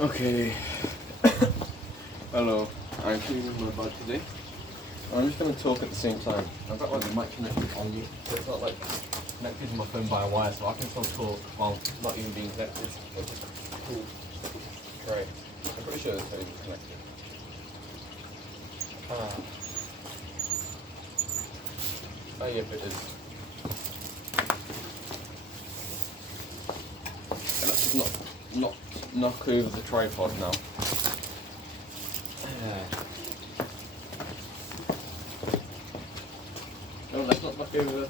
Okay. Hello. I'm cleaning my bag today. I'm just going to talk at the same time. I've got like the mic connected on me, so it's not like connected to my phone by a wire, so I can still talk while not even being connected. Which is cool. Right. I'm pretty sure it's not even connected. Oh yeah, but it is. Let's just not knock over the tripod now. No, let's not knock over.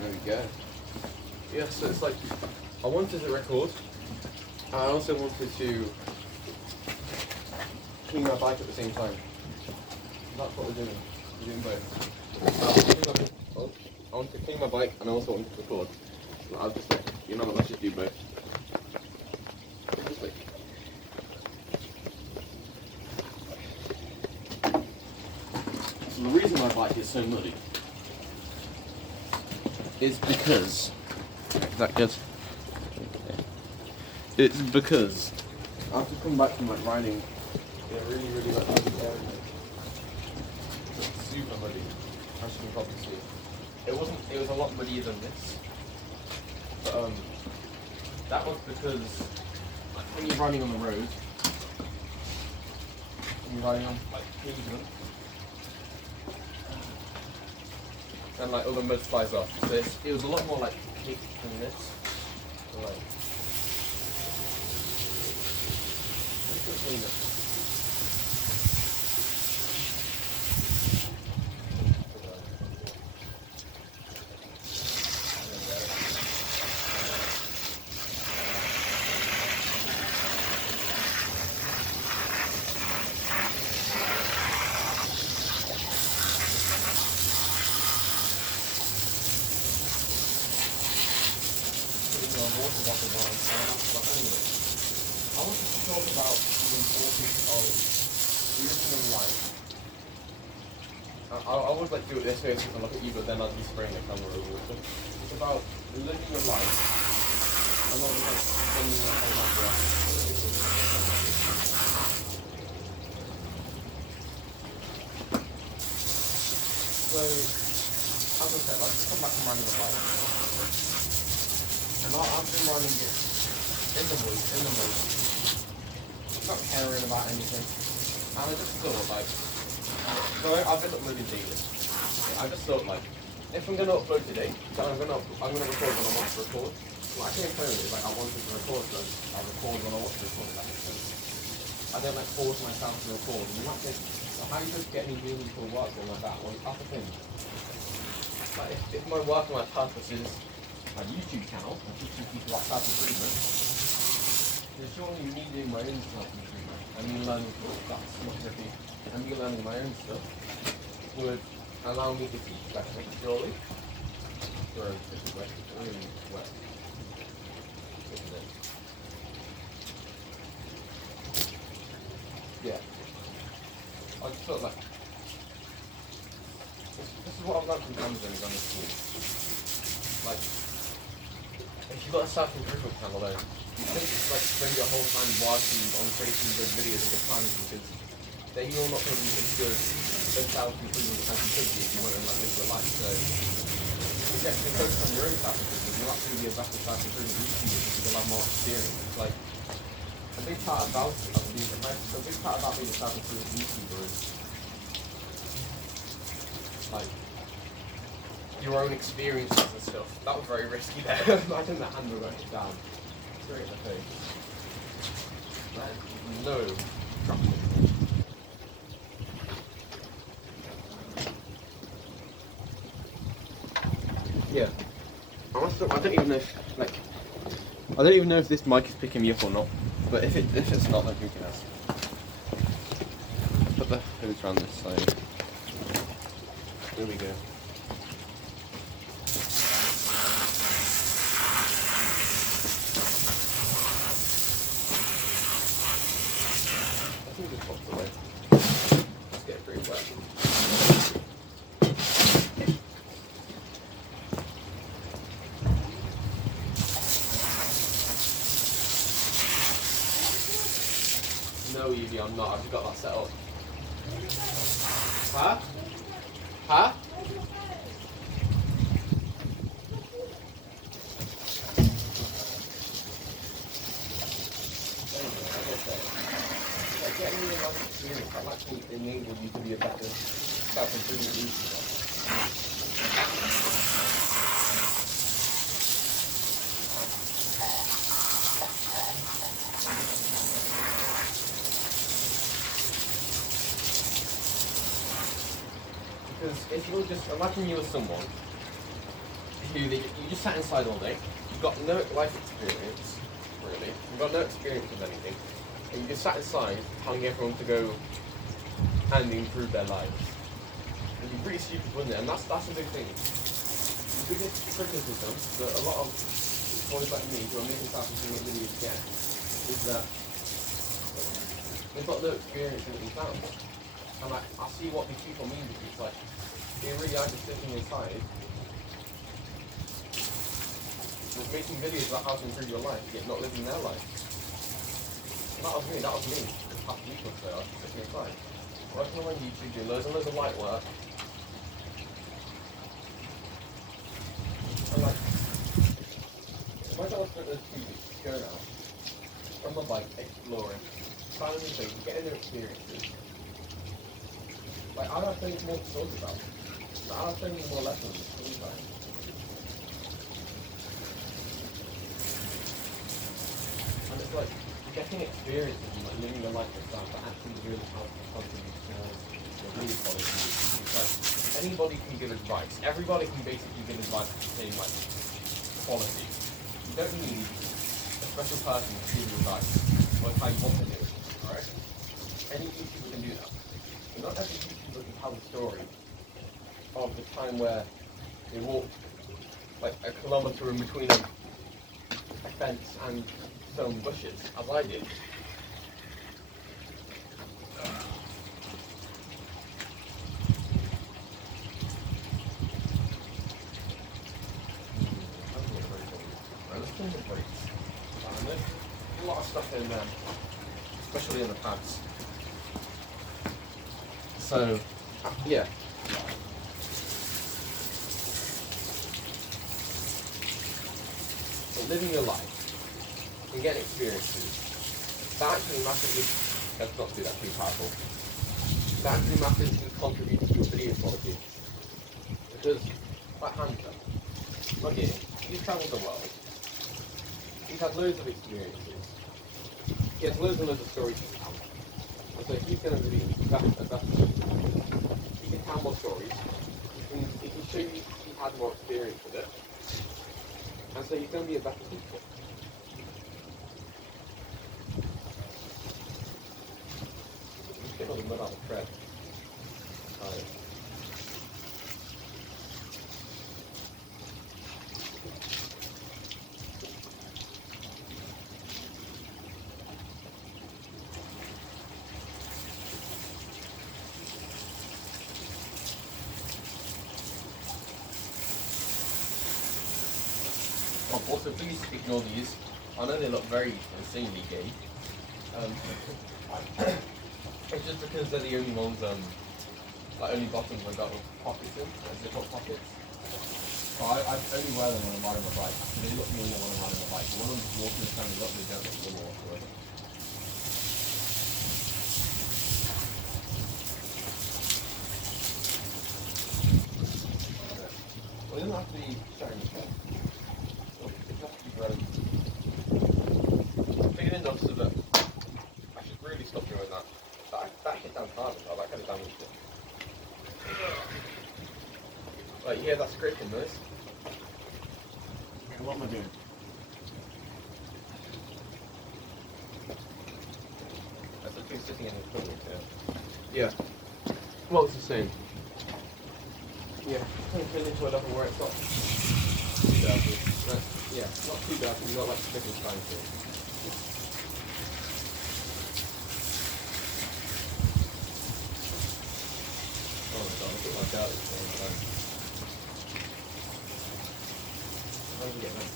There we go. Yeah, so it's like I wanted to record. I also wanted to clean my bike at the same time. That's what we're doing. We're doing both. I want to clean my bike and I also want to record. So I'll just let's just do both. Just like. So the reason my bike is so muddy is because is that good? It's because after coming back from like riding in a really like muddy area. It's super muddy, as you can probably see. It was a lot muddier than this. But that was because like when you're riding on the road, when you're riding on like pavement, and like all the mud flies off. So it was a lot more like caked than this. So, like, let's go clean it. I wanted to talk about the importance of living in life. I always like to do it this way so I can look at you, but then I'll be spraying the camera over with it. It's about living your life and not like spending your whole life around. So, as I said, I've just come back from riding a bike. And I've been riding it in the woods, not caring about anything. And I just thought, like, so I've been uploading daily. I just thought, like, if I'm going to upload today, then I'm going to record when I want to record. Well, I can't tell you, like, I wanted to record, so I record when I want to record, that makes sense. I don't, like, force myself to record. And you might think, well, how are you supposed to get any meaningful work done like that? Well, that's the thing. Like, if my work and my purpose is my YouTube channel, and teaching people about self-improvement, then surely you need doing my own self-improvement. And me learning that's not tricky. And me learning my own stuff would allow me to teach better, surely. Sorry, this is wet. It's really wet. Isn't it? Yeah. I just thought like this is what I've learned from Amazon on this school. Like, if you've got a self-improvement channel though, you think it's like spend your whole time working on creating good videos and good plans, because then you're not going to be as good at self-improvement as you could be if you want to like live your life. So if you get to focus on your own self-improvement, you'll actually be a better self-improvement YouTuber because you'll have more experience. It's like a big part about being a self-improvement YouTuber is like your own experiences and stuff. That was very risky there. Imagine the handle going down straight in the face. No traction. Yeah. I don't even know if I don't even know if this mic is picking me up or not. But if it's not, then who cares? Put the hose around this side. There we go. I think it's popped away. Let's get it pretty wet. No, Evie, I'm not. I've just got that set up. Huh? Huh? Anyway, as I say, like getting real life experience, that actually enables you to be a better self-improvement YouTuber. Because if you were just, imagine you were someone who you just sat inside all day, you've got no life experience, really, you've got no experience with anything, and you just sat inside telling everyone to go and improve their lives. It'd be pretty stupid, wouldn't it? And that's a big thing. The biggest criticism that a lot of boys like me who are making self-improvement videos get is that they've got no experience in what we found. And like, I see what these people mean, because it's like, they really are just sitting inside, just making videos about how to improve your life, yet not living their life. And that was me, this past week or so. I was just sitting inside, working on YouTube, doing loads and loads of light work. And like, once I was spent those 2 weeks going out, on my bike, exploring, finding new things, getting new experiences, like, I'd have things more to talk about. I'd have things more lessons sometimes. And it's like, getting experiences and like living your life with stuff that actually really helps contribute towards your video quality. It's like, anybody can give advice. Everybody can basically give advice to the same, like, quality. You don't need a special person to give you advice or tell you what to do, alright? Any YouTuber can do that. But not every YouTuber can tell the story of the time where they walked like a kilometre in between a fence and some bushes, as I did. There's a lot of stuff in there, especially in the pads. So, yeah. But living your life and getting experiences, that actually massively, let's not do that too powerful, that actually massively contributes to your video quality. Because, like Hunter, look here, he's travelled the world, he's had loads of experiences, he has loads and loads of stories to tell. And so he's going to be better. He can tell more stories. He can show you he had more experience with it. And so he's going to be a better teacher. He's getting all the mud out of the thread. Also, please ignore these. I know they look very insanely gay. It's just because they're the only ones, like only bottoms I've got with pockets in, zip-up pockets. So I only wear them when I'm riding my bike. They look normal when I'm riding my bike. But when I'm just walking and standing up, they don't look normal whatsoever. Well, it doesn't have to be sharing the pen. Big enough so that I should really stop doing that. That hit down hard as well, that kind of damaged it. Like, you hear that scraping noise? Okay, what am I doing? That's the two sitting in his corner here. Yeah. Well, it's the same. Yeah, it's turned into a level where it's not too dirty. Yeah, not too dirty, you've got like sticking time to it. Oh my god, look at my dirt is going on. How do you get that?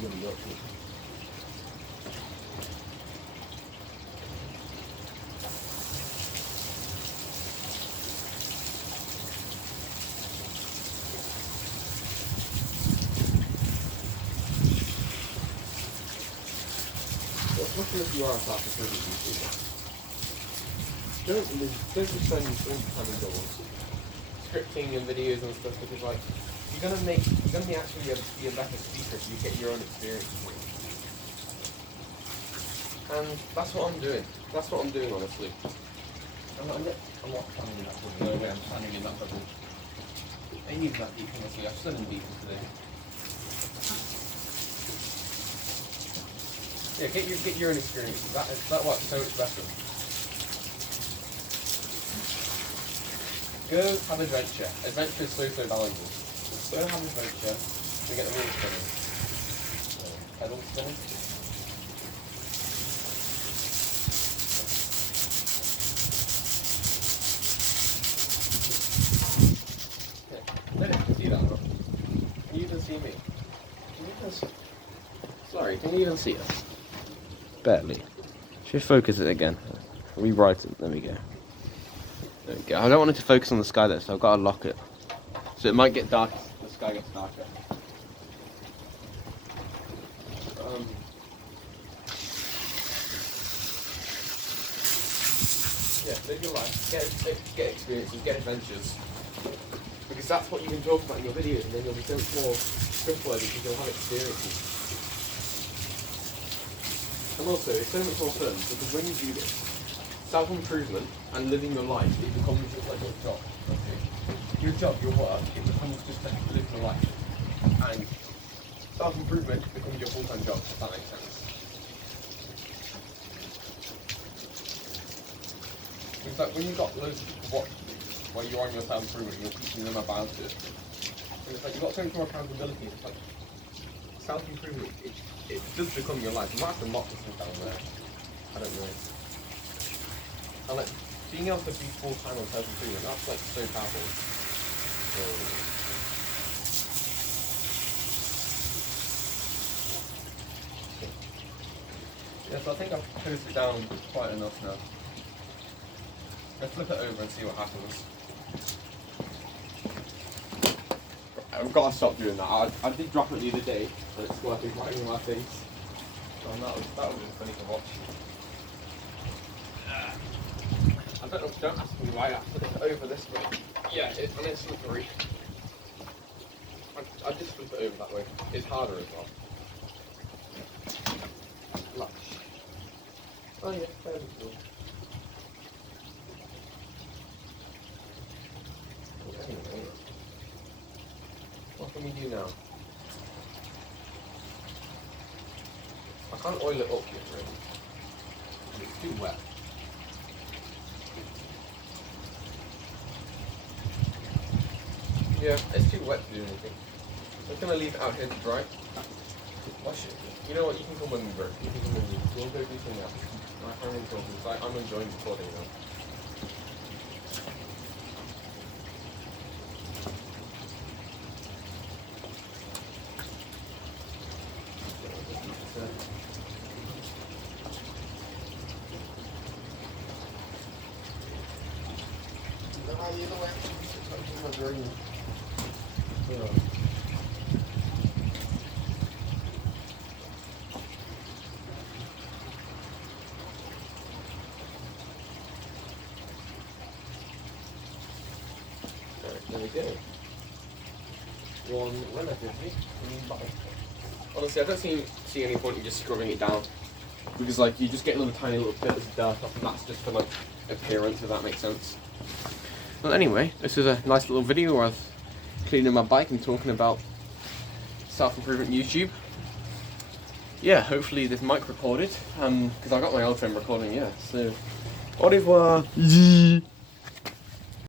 actually going to work for. Especially if you are a self-improvement YouTuber. Don't just spend all the time indoors scripting and videos and stuff, because like you're gonna be actually be a better speaker if you get your own experience. And that's what I'm doing. That's what I'm doing, honestly. I'm not standing in that bubble. No way I'm standing in that bubble. I need that deep, honestly. I've stood in deep today. Yeah, get your own experience. That works so much better. Go have an adventure. Adventure is so valuable. Go have an adventure. We get the wheels spinning. Pedals spinning. Okay. Let it see that one. Can you even see me? Sorry, can you even see us? Barely. Should focus it again. Rewrite it. There we go. There we go. I don't want it to focus on the sky though, so I've got to lock it. So it might get dark as the sky gets darker. Yeah, live your life. Get experiences, get adventures. Because that's what you can talk about in your videos, and then you'll be so much more simpler because you'll have experiences. And also, it's so much more fun because when you do this, self-improvement and living your life, it becomes just like your job. Okay? Your job, your work, it becomes just like living your life. And self-improvement becomes your full-time job, if that makes sense. It's like when you've got loads of people watching you, while you're on your self-improvement, you're teaching them about it. And it's like you've got so much more accountability. It's like self-improvement, it does become your life. You might have to lock this thing down there. I don't know. And like being able to be full-time on self-improvement, that's like so powerful. Yeah, so I think I've closed it down quite enough now. Let's flip it over and see what happens. I've got to stop doing that. I did drop it the other day, and it's squirting right in my face. And that was funny to watch. I don't ask me why I flip it over this way. Yeah, and it's slippery. I just flip it over that way. It's harder as well. Lush. Oh yeah, very cool. Anyway, what can we do now? I can't oil it up yet, really. It's too wet. Yeah, it's too wet to do anything. I'm just gonna leave it out here to dry. Wash it. You know what? You can come with me, bro. You can come with me. We'll go do something else. I'm enjoying recording now. There we go. One relatively clean bottle. Honestly, I don't see any point in just scrubbing it down, because like you just get little tiny little bits of dirt off, and that's just for like appearance, if that makes sense. Well, anyway, this is a nice little video where I was cleaning my bike and talking about self-improvement YouTube. Yeah, hopefully this mic recorded, because I got my old phone recording. Yeah, so au revoir.